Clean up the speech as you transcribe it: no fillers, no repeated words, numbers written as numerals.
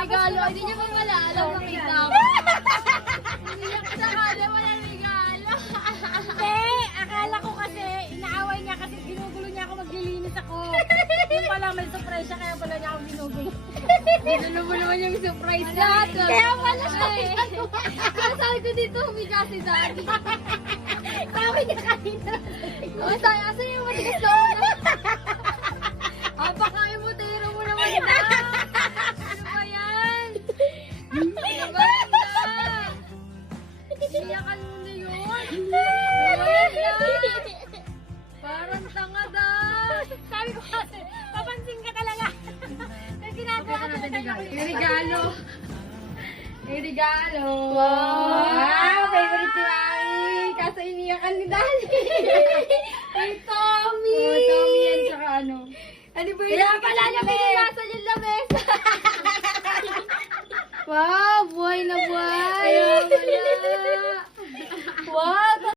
regalo. Hindi niyo pa pala alam nakita ko. Hindi niya kasakali, wala regalo. Hindi, akala ko kasi, inaaway niya kasi ginugulo niya ako, maglilinis ako. Yung pala may surprise siya, kaya pala niya ako ginugulo. Ano mo naman yung surprise lahat. Kaya pala siya. Kaya sabi ko dito, humiga si Daddy. Sabi niya kanina. O, tayo, asan yung matigas na una? Baka yung mutero mo naman na. Ano ba yan? Ano ba yan na? Iyakan mo na yun. Ano ba yan na? Parang tanga da. Sabi ko kasi, papansin ka talaga. Kasi ginagawa ko na tayo. May regalo. May regalo. Wow, favorite ni Mami. Kaso iniyakan ni Daddy. Ay, Tommy. Oh, Tommy yan, tsaka ano. Ano ba yun? Kaya pala niya pinulasan yung lamesa. Wow, buhay na buhay. Kaya pala. Wow!